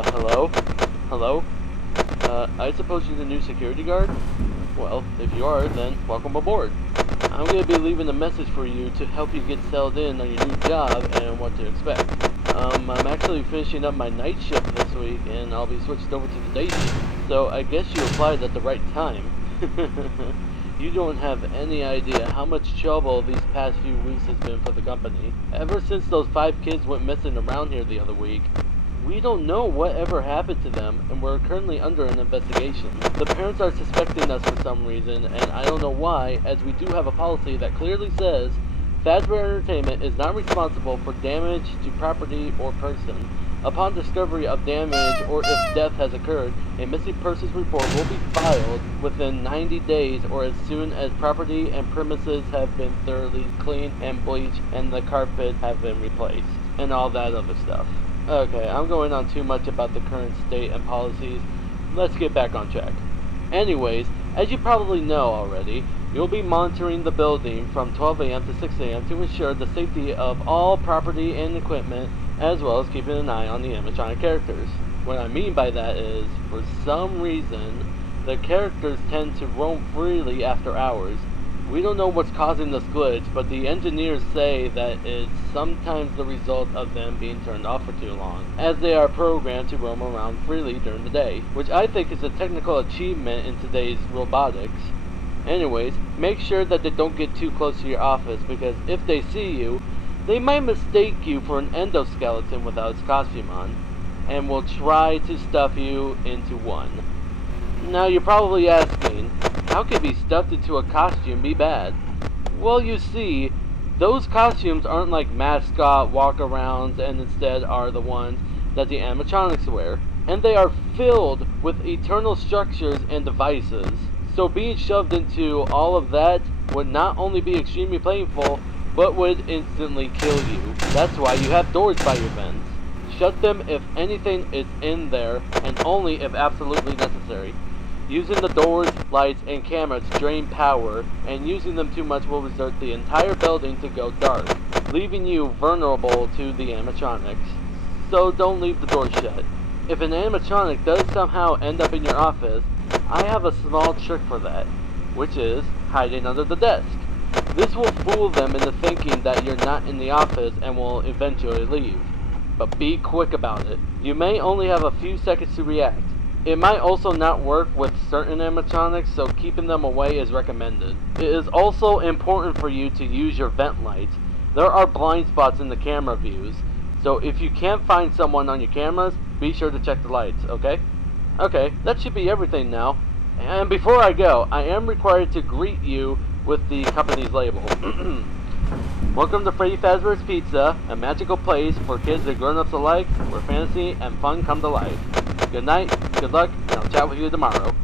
Hello? Hello? I suppose you're the new security guard? Well, if you are, then welcome aboard. I'm going to be leaving a message for you to help you get settled in on your new job and what to expect. I'm actually finishing up my night shift this week, and I'll be switched over to the day shift. So I guess you applied at the right time. You don't have any idea how much trouble these past few weeks has been for the company. Ever since those 5 kids went missing around here the other week, we don't know what ever happened to them, and we're currently under an investigation. The parents are suspecting us for some reason, and I don't know why, as we do have a policy that clearly says Fazbear Entertainment is not responsible for damage to property or person. Upon discovery of damage or if death has occurred, a missing persons report will be filed within 90 days or as soon as property and premises have been thoroughly cleaned and bleached and the carpet have been replaced, and all that other stuff. Okay, I'm going on too much about the current state and policies. Let's get back on track. Anyways, as you probably know already, you'll be monitoring the building from 12 a.m. to 6 a.m. to ensure the safety of all property and equipment, as well as keeping an eye on the animatronic characters. What I mean by that is, for some reason, the characters tend to roam freely after hours. We don't know what's causing this glitch, but the engineers say that it's sometimes the result of them being turned off for too long, as they are programmed to roam around freely during the day, which I think is a technical achievement in today's robotics. Anyways, make sure that they don't get too close to your office, because if they see you, they might mistake you for an endoskeleton without its costume on, and will try to stuff you into one. Now you're probably asking, how can be stuffed into a costume be bad? Well, you see, those costumes aren't like mascot walk-arounds and instead are the ones that the animatronics wear. And they are filled with eternal structures and devices. So being shoved into all of that would not only be extremely painful, but would instantly kill you. That's why you have doors by your vents. Shut them if anything is in there, and only if absolutely necessary. Using the doors, lights, and cameras to drain power, and using them too much will result the entire building to go dark, leaving you vulnerable to the animatronics. So don't leave the door shut. If an animatronic does somehow end up in your office, I have a small trick for that, which is hiding under the desk. This will fool them into thinking that you're not in the office and will eventually leave. But be quick about it. You may only have a few seconds to react. It might also not work with certain animatronics, so keeping them away is recommended. It is also important for you to use your vent lights. There are blind spots in the camera views, so if you can't find someone on your cameras, be sure to check the lights, okay? Okay, that should be everything now. And before I go, I am required to greet you with the company's label. Welcome to Freddy Fazbear's Pizza, a magical place for kids and grown-ups alike, where fantasy and fun come to life. Good night, good luck, and I'll chat with you tomorrow.